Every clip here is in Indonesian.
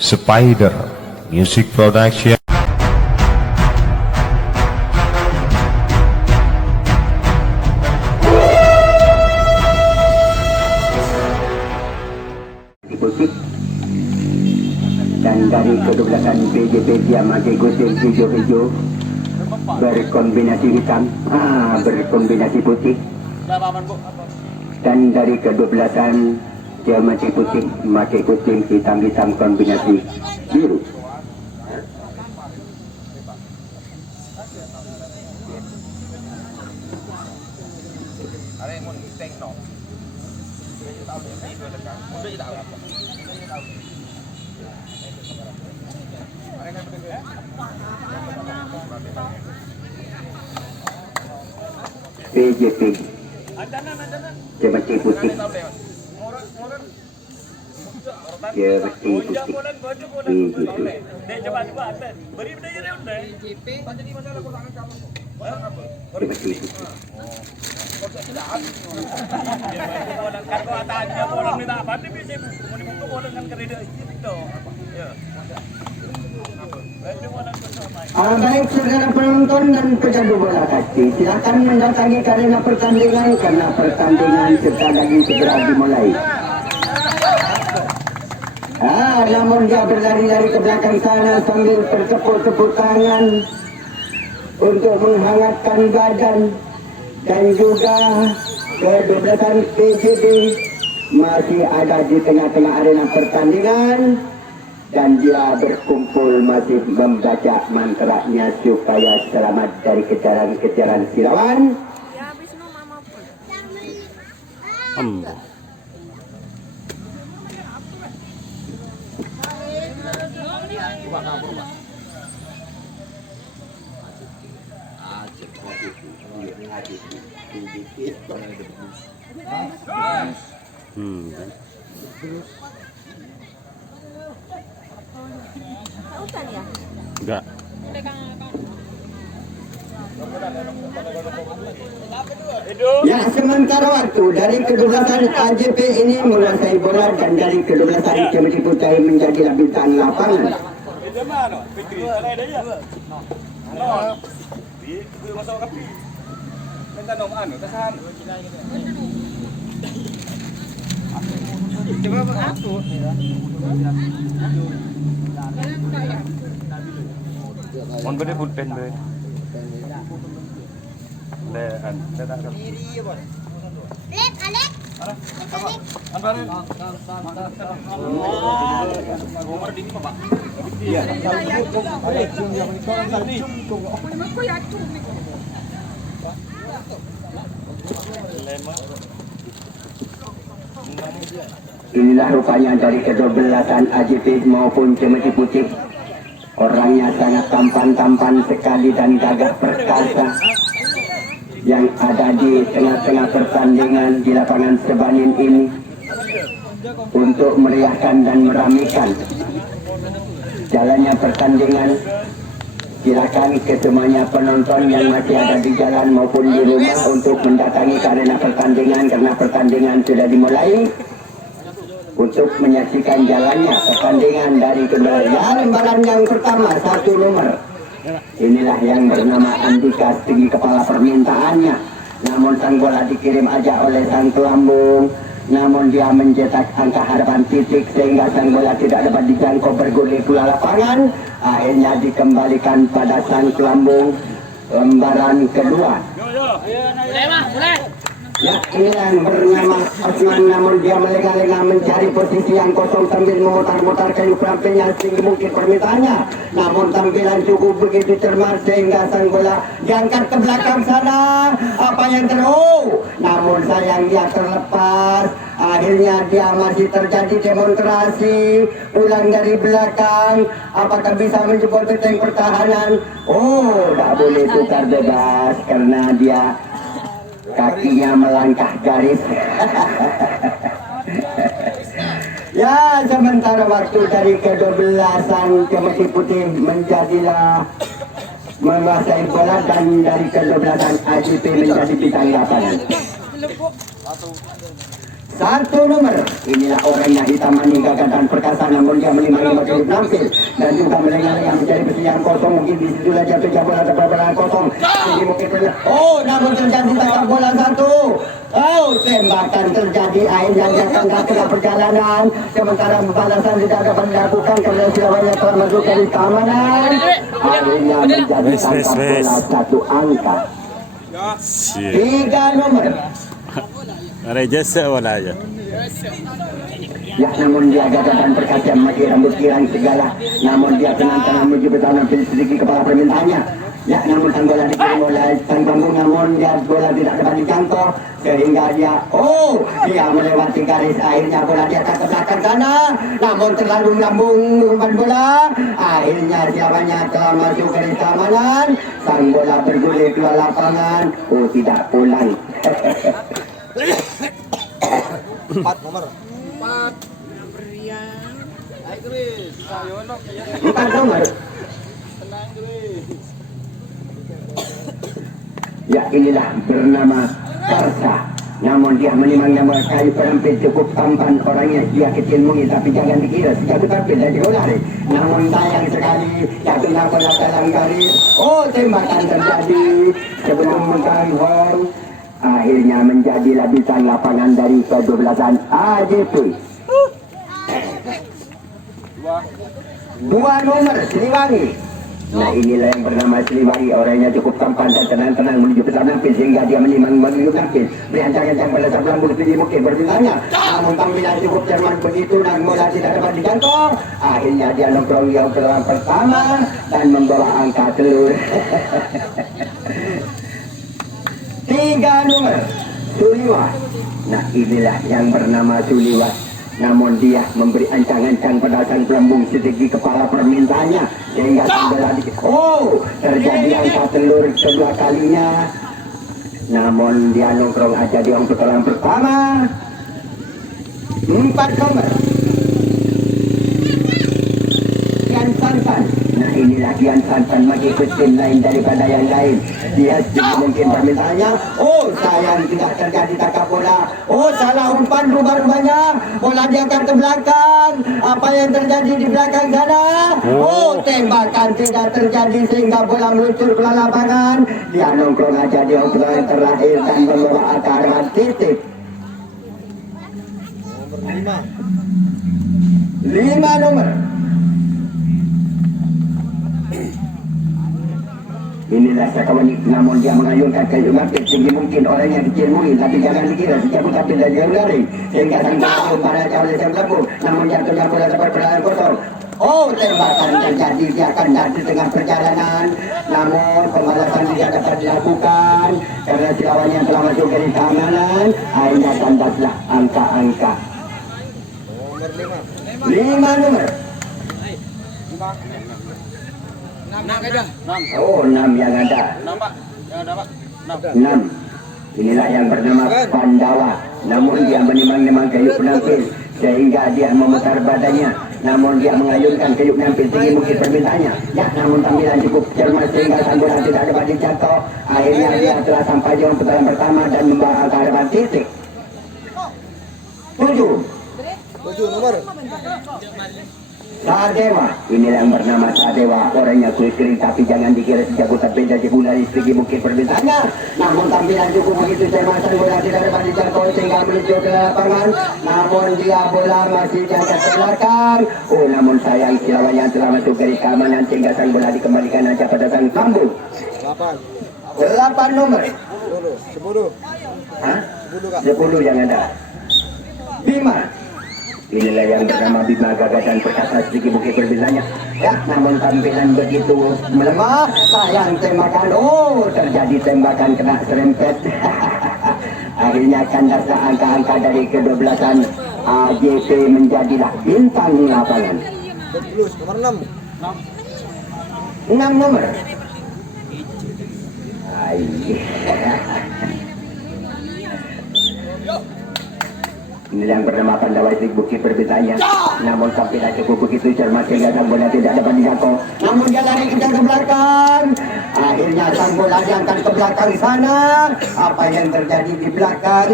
Spider Music Production. Dan dari kedua-belah PJP dia pakai gunting hijau-hijau berkombinasi hitam, berkombinasi putih. Dan dari kedua-belahan dia pakai gunting hitam-hitam kombinasi biru. PJP Jemati Putih Jemati Baik saudara penonton dan pecandu bola kaki, silakan mendatangi arena pertandingan karena pertandingan sebentar lagi segera dimulai. Namun dia berlari-lari ke belakang sana sambil bertepuk-tepuk tangan untuk menghangatkan badan, dan juga kedua-belah PJB masih ada di tengah-tengah arena pertandingan. Dan dia berkumpul masih membaca mantranya supaya selamat dari kejaran-kejaran si lawan. Enggak. Ya, sementara waktu dari kedua-belah AJP ini menguasai bola, dan dari kedua-belah Jemati Putih menjadi bintang lapangan. Mon berde pulpen be. Le tak kan. Inilah rupanya dari kedua-belahan AJP maupun Jemati Putih. Orangnya sangat tampan sekali dan gagah perkasa yang ada di tengah-tengah pertandingan di lapangan Sebanin ini untuk meriahkan dan meramaikan jalannya pertandingan. Silakan ke semuanya penonton yang masih ada di jalan maupun di rumah untuk mendatangi arena pertandingan karena pertandingan sudah dimulai, untuk menyaksikan jalannya pertandingan dari kedua lembaran yang pertama. 1 nomor inilah yang bernama Andika, tinggi kepala permintaannya, namun sang bola dikirim aja oleh sang Kelambung, namun dia mencetak angka harapan titik sehingga sang bola tidak dapat dijangkau bergulir keluar lapangan. Akhirnya dikembalikan pada sang Kelambung lembaran kedua. Ya, ini yang bernama Osman, namun dia melengah-lengah mencari posisi yang kosong sambil memutar-mutar kayu perampingnya setinggi mungkin permintaannya. Namun tampilan cukup begitu cermat sehingga sang bola diangkat ke belakang sana. Apa yang namun sayang dia terlepas. Akhirnya dia masih terjadi demonstrasi pulang dari belakang. Apakah bisa menjebol benteng pertahanan? Tak boleh tukar bebas karena dia kakinya melangkah garis. Ya, sementara waktu dari kedua-belahan Jemati Putih menjadilah menguasai bola, dan dari kedua-belahan AJP menjadi bintang lapangan. 1 nomor, inilah orangnya hitam maning gagah dan perkasa, namun dia Manimangi masih menampil dan juga melengah-lengah mencari persediaan kosong. Mungkin di situlah jatuh bola atau bola kosong. Jadi mungkin namun terjadi tangkap bola satu. Tembakan terjadi, akhirnya dia akan ke perjalanan. Sementara balasan tidak dapat dilakukan karena silawanya telah masuk dari keamanan. Akhirnya menjadi tangkap bola satu angka. 3 nomor. Rejasa wala aja. Ya, namun dia gagasan perkaca memakai rambut kirang segala. Namun dia tenang-tenang menuju bertahan sedikit kepala permintaannya. Ya, namun sang bola dikirim oleh sang bambung, namun dia bola tidak dapat dijangkau sehingga dia melewati garis. Akhirnya bola dia ke belakang sana, namun terlalu melambung umpan bola. Akhirnya siapanya telah masuk garis keamanan. Sang bola bergulir keluar lapangan. Tidak pulang. 4 nomor. 4 nomor. Ya, inilah bernama Karsa. Namun dia menimang nama kayu perampil cukup tampan orangnya. Dia kecil mungkin tapi jangan dikira sejauh tampil dan lari. Namun sayang sekali jatuhnya bola dalam garis. Tembakan terjadi sebelum megang horn. Akhirnya menjadi lapisan lapangan dari ke-12an AJP. 2 nomor Siliwangi. Nah, inilah yang bernama Siliwangi. Orangnya cukup tampan dan tenang-tenang menuju besar nampil sehingga dia menimang menuju nampil. Berancang-ancang pada saat lambung tinggi mungkin berbintangnya. Namun tampilan cukup cermat begitu dan bola tidak dapat dijangkau. Akhirnya dia nongkrong yang pertama dan membawa angka telur. 3 nomor Suliwa. Nah, inilah yang bernama Suliwa. Namun dia memberi ancang-ancang pada sang pelambung sedikit kepala permintaannya sehingga bola terjadi angka telur kedua kalinya. Namun dia nongkrong aja di putaran pertama. 4 nomor Kian Santan. Nah, inilah Kian Santan bagi tim lain daripada yang lain. Dia mungkin permintaannya. Sayang tidak terjadi tangkap bola. Salah umpan rubah-rubahnya. Bola diangkat ke belakang. Apa yang terjadi di belakang sana? Tembakan tidak terjadi sehingga bola meluncur ke lapangan. Dia nongkrong aja di yang terakhir dan membawa arah titik. Nomor 5 nomor. Inilah Sakawani, namun dia mengayunkan kayu market tinggi mungkin orangnya kecil mungkin tapi jangan dikira sejauh tapi dan jauh lari sehingga sang pelambung pada oleh sang pelambung, namun jatuhnya bola dapat perlahan kosong. Tembakan terjadi di akan di tengah perjalanan, namun pembalasan tidak dapat dilakukan karena si lawan yang telah masuk dari keamanan. Akhirnya tandaslah angka-angka. Nomor 5. 5 nomor. 6 yang ada. 6. Inilah yang bernama Pandawa. Namun dia menimang-nimang kayu penampil sehingga dia memutar badannya. Namun dia mengayunkan kayu penampil tinggi mungkin permintaannya. Ya, namun tampilan cukup cermat sehingga sang bola tidak dapat dijangkau. Akhirnya dia telah sampai di putaran pertama dan membawa angka hadapan titik. 7 nomor. Sadewa. Inilah yang bernama Sadewa. Orangnya kulit kering tapi jangan dikira sejago beda jebula di segi bukit permintaannya. Namun tampilan cukup begitu cermat, bola tidak dapat dijangkau sehingga menuju ke lapangan. Namun dia bola masih diangkat ke belakang. Namun sayang lawannya telah masuk garis keamanan sehingga sang bola dikembalikan aja pada sang pelambung. 8 nomor. 10. Hah? 10 Kak. 10 yang ada. Bima. Inilah yang bernama Bima, gagasan perkasa sedikit bukit berbintangnya. Ya, namun tampilan begitu melemah. Sayang tembakan. Terjadi tembakan kena serempet. Akhirnya kandaslah angka-angka dari ke-12an AJP menjadilah bintang lapangan. Nomor 6. 6 nomor. Inilah yang bernama Pandawa Istrik Bukit berbintangnya. Namun tampilan cukup begitu cermat sehingga sang bola tidak dapat dijangkau. Namun dia lari kejar ke belakang. Akhirnya sang bola diangkat ke belakang sana. Apa yang terjadi di belakang?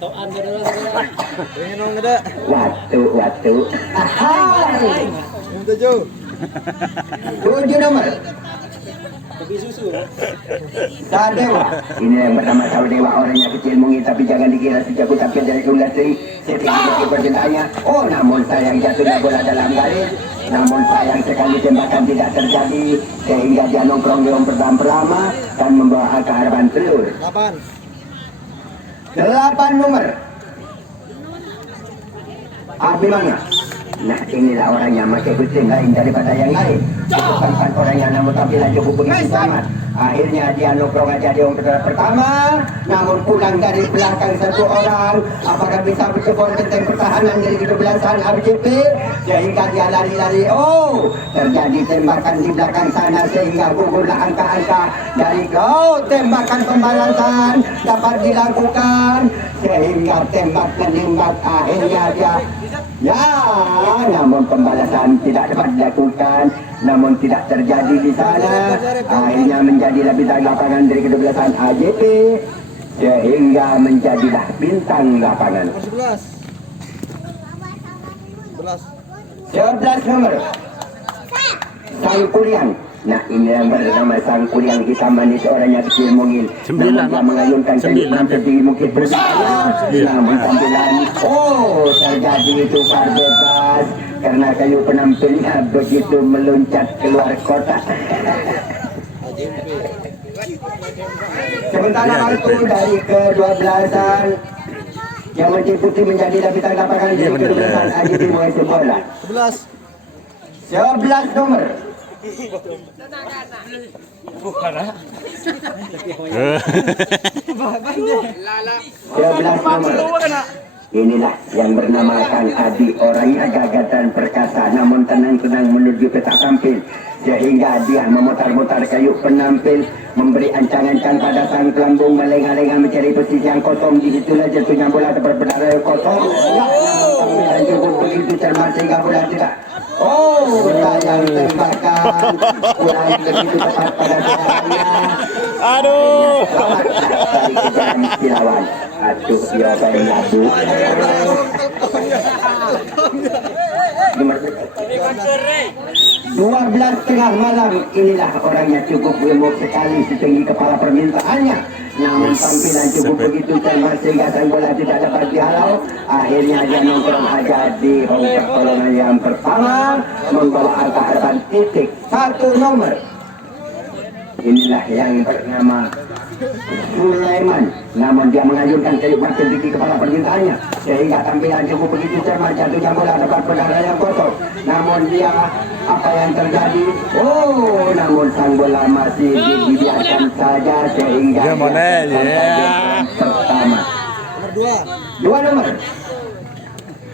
Pengen dong ada. Watu. Ahai. Yang 7. 7 nomor. Sadewa. Ini yang pertama Sadewa, orangnya kecil mungil tapi jangan dikira sejago tapi dari kulasi setinggi percintaannya. Oh namun sayang jatuhnya bola dalam garis. Namun sayang sekali tembakan tidak terjadi sehingga dia nongkrong di pertama pertama dan membawa ke harapan telur. 8 nomor. Abimana. Nah inilah orangnya pakai kucing lain daripada yang lain. Bukan orangnya namun tampilan cukup begitu sangat. Akhirnya dia nongkrong aja di pertama. Namun pulang dari belakang satu orang. Apakah bisa berjebol benteng pertahanan dari kedubelasan RJP sehingga dia lari-lari. Oh terjadi tembakan di belakang sana sehingga gugurlah angka-angka dari tembakan pembalasan dapat dilakukan sehingga tembak menembak akhirnya dia namun pembalasan tidak dapat dilakukan, namun tidak terjadi di sana. Akhirnya menjadi bintang lapangan dari kedubelasan AJP sehingga menjadilah bintang lapangan. 11 nomor Sang Kuryang. Nah ini yang bernama Sang Kuryang kita manis orangnya kecil mungil. Namun dia mengayunkan kayu setinggi mungkin berbahaya. Namun tampilan terjadi tukar bebas karena kayu penampilnya begitu meloncat keluar kotak. Sementara waktu dari ke-12an yang meliputi menjadi bintang lapangan dari ke-12an AJP mulai bola. 11 nomor. 11 nomor. Inilah yang bernama Kang Adi, orangnya gagah dan perkasa namun tenang-tenang menuju peta tampil sehingga dia memutar-mutar kayu penampil memberi ancang-ancang pada sang pelambung melengah-lengah mencari posisi yang kosong. Di situlah jatuhnya bola berbenara kosong. Tampilan cukup begitu cermat sehingga bola tidak sayang tembakan kurang begitu tepat pada sayangnya. Aduh. Lawan. Aduh dia kayak labu. 12 tengah malam inilah orangnya cukup gemuk sekali setinggi kepala permintaannya. Namun tampilan cukup begitu cermat sehingga sang bola tidak dapat dihalau. Akhirnya dia nongkrong aja di hongkak pertolongan yang pertama membawa angka harapan titik 1 nomor. Inilah yang bernama Sulaiman, namun dia mengayunkan kayu batu di kepala permintaannya sehingga tampilan cukup begitu cermat jatuhnya bola dapat berdarah yang kosong. Namun dia apa yang terjadi? Namun sang bola masih dibiarkan saja sehingga pertama. Nomor 2 nomor.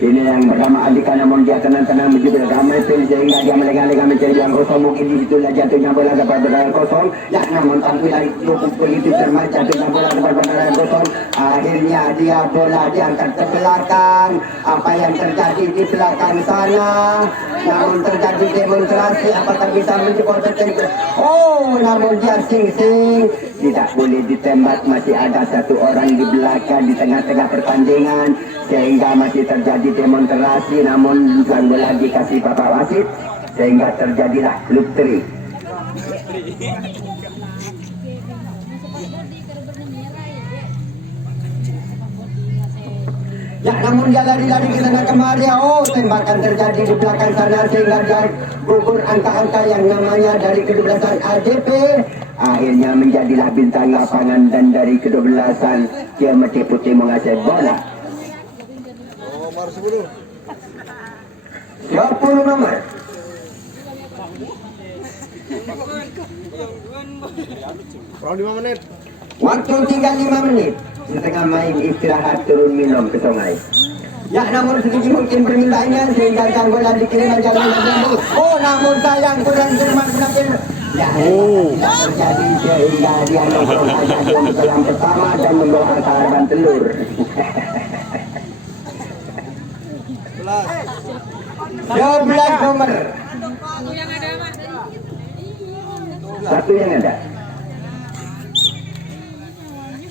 Ini yang bernama Andika namun dia tenang-tenang menjadi ramai sehingga dia melengah-lengah mencari yang kosong. Mungkin di situlah jatuhnya bola dapat berdarah kosong. Ya namun tampilan cukup begitu cermat jatuhnya bola dapat berdarah kosong. Akhirnya dia bola diangkat ke belakang. Apa yang terjadi di belakang sana? Namun terjadi demonstrasi apakah bisa menjebol benteng. Namun dia sing-sing tidak boleh ditembak. Masih ada satu orang di belakang di tengah-tengah pertandingan sehingga masih terjadi demonstrasi. Namun sang bola dikasih bapak wasit sehingga terjadilah luktri. Ya namun dia lari-lari ke sana kemari. Tembakan terjadi di belakang sana sehingga dia gugur angka-angka yang namanya dari kedubelasan AJP. Akhirnya menjadilah bintang lapangan dan dari kedubelasan dia Meti Putih mengasih bola. Nomor 10. 20 nomor. Kurang 5 menit. Waktu tinggal 5 menit. Setengah main istirahat turun minum ke sungai. Ya namun sedikit mungkin permintaannya sehingga sang bola dikirim aja namun sayang kurang cermat menampil. Ya tidak terjadi sehingga dia nongkrong aja di dalam pertama dan membawa harapan telur. 11 nomor. Satu yang ada.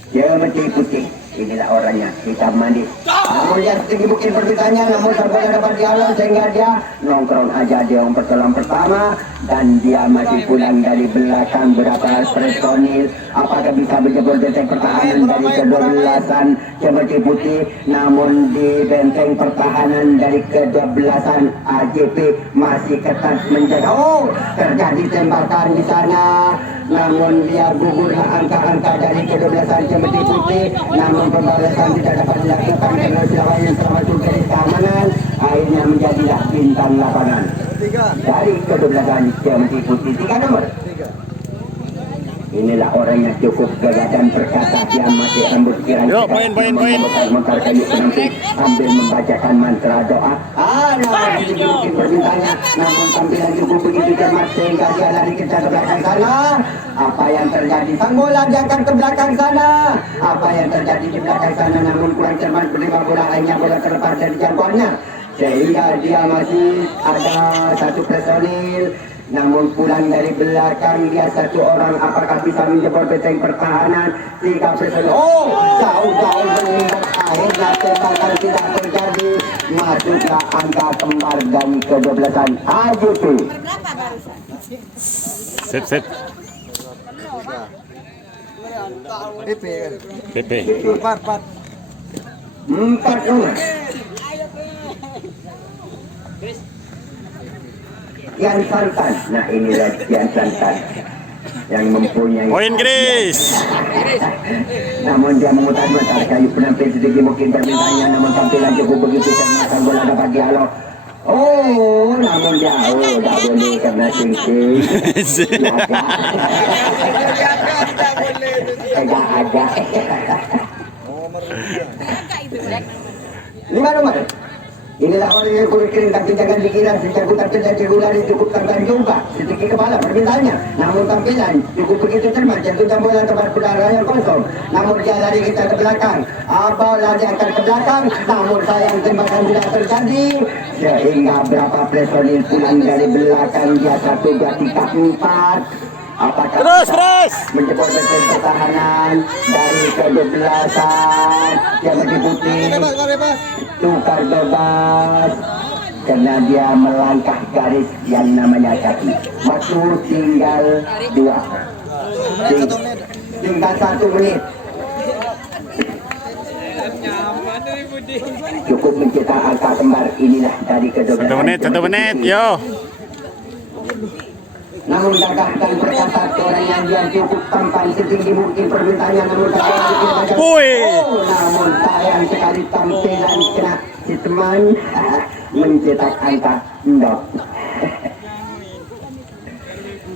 Dia Meti Putih. Inilah orangnya, hitam manis. Namun dia setinggi mungkin permintaannya, namun sampai dapat dialog sehingga dia nongkrong aja di yang pertolongan pertama dan dia masih pulang dari belakang berapa personil. Apakah bisa menjebol benteng pertahanan dari kedua-belasan Cemeti Putih? Namun di benteng pertahanan dari kedua-belasan AJP masih ketat menjaga. Oh, terjadi tembakan di sana. Namun dia gugurlah angka-angka dari kedua-belasan Cemeti Putih. Namun pembalasan tidak dapat dilakukan karena lawan yang telah masuk garis keamanan. Akhirnya menjadilah bintang lapangan dari kedua-belasan Cemeti Putih. 3 nomor. Inilah orang yang cukup gagah dan perkasa, yang masih rambut kirang. Yuk, poin. Mekar kayu penampilan sambil membacakan mantra doa. Namun mungkin permintaannya, namun tampilan cukup begitu cermat sehingga dia lari kencang ke belakang sana. Apa yang terjadi? Sang bola diangkat ke belakang sana. Apa yang terjadi di belakang sana? Namun kurang cermat menerima bola, akhirnya bola terlepas dari jangkauannya sehingga dia masih ada satu personil. Namun pulang dari belakang dia satu orang. Apakah bisa menjebol benteng pertahanan? 3 personil. Oh, jauh-jauh meningkat. Akhirnya tembakan tidak terjadi. Masuklah angka kembar dan kedua-belasan AJP. Sip. PP kan. PP. 4 nomor. Kian Santan. Nah, inilah Kian Santan yang mempunyai Poin Chris. namun dia memutar-mutar kayu penampil sedikit mungkin permintaannya, namun tampilan cukup begitu cermat. Sang bola dapat dialog. Oh, namun jauh, tak boleh karena sing-sing. Agak-agak. Nomor 5 nomor. Inilah orang yang kulit kering tapi jangan dikira sejak tak terjadi lari cukup tangkap juga sedikit kepala permintaannya. Namun tampilan cukup begitu cermat, jatuh bola tempat udara yang kosong. Namun dia lari kita ke belakang. Bola diangkat ke belakang, namun sayang tembakan tidak terjadi sehingga berapa personil pulang dari belakang. Dia 1, 2, 3, 4. Apakah Terus. menjebol benteng pertahanan dari kedua-belasan Cemeti Putih? Tukar bebas karena dia melangkah garis yang namanya kaki. Waktu tinggal 2. Tinggal 1 menit. Cukup mencetak angka kembar. Inilah dari kedua-belasan 1 menit, yo. Namun gagah dan perkasa orang yang dia cukup tampan setinggi mungkin permintaannya, namun tak ada. Namun sayang sekali tampilan kena si teman mencetak angka ndok.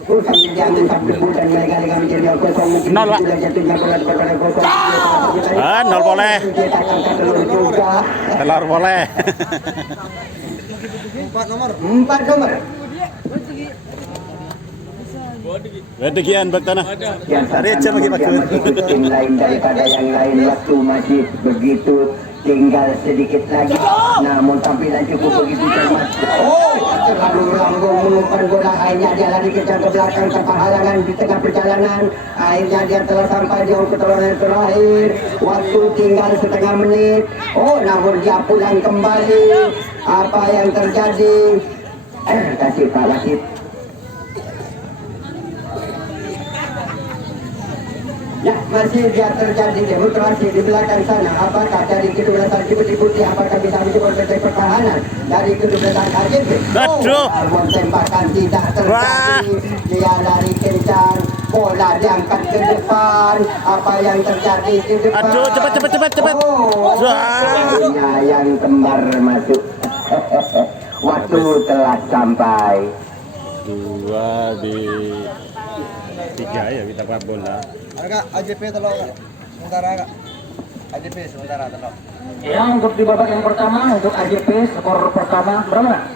Sambil diambil sambil bukan kali-kali kami jadi kosong mungkin 0, Pak. sudah jatuhnya bola kepada kosong. 0 boleh. Mencetak angka telur juga. Telur boleh. 4 nomor. 4 nomor. Wedegian bak tanah. Yang Reca bagi Pak. tim lain daripada yang lain, waktu masih begitu tinggal sedikit lagi. Namun tampilan cukup begitu cermat. Oh, terlalu melambung mengumpan bola. Akhirnya dia lari kencang ke belakang tanpa halangan di tengah perjalanan. Akhirnya dia telah sampai di pertolongan terakhir. Waktu tinggal setengah menit. Oh, namun dia pulang kembali. Apa yang terjadi? Kasih Pak Latif. Ya, masih dia terjadi demonstrasi di belakang sana. Apakah dari kedua-belasan Cemeti Putih, apakah bisa menjebol benteng pertahanan dari kedua-belasan AJP? Aduh. Namun tembakan tidak terjadi. Dia lari kencang, bola diangkat ke depan. Apa yang terjadi di depan? Aduh, cepat. Oh, akhirnya yang kembar masuk. Waktu telah sampai. 2 di 3 ya kita pak bola. Agak AJP telok Kak. Sementara Kak. AJP sementara telok. Ya, untuk di babak yang pertama untuk AJP skor pertama berapa?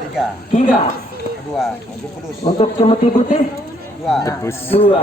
3. Kedua, untuk Kudus. Untuk Cemeti Putih 2. Tebus. 2.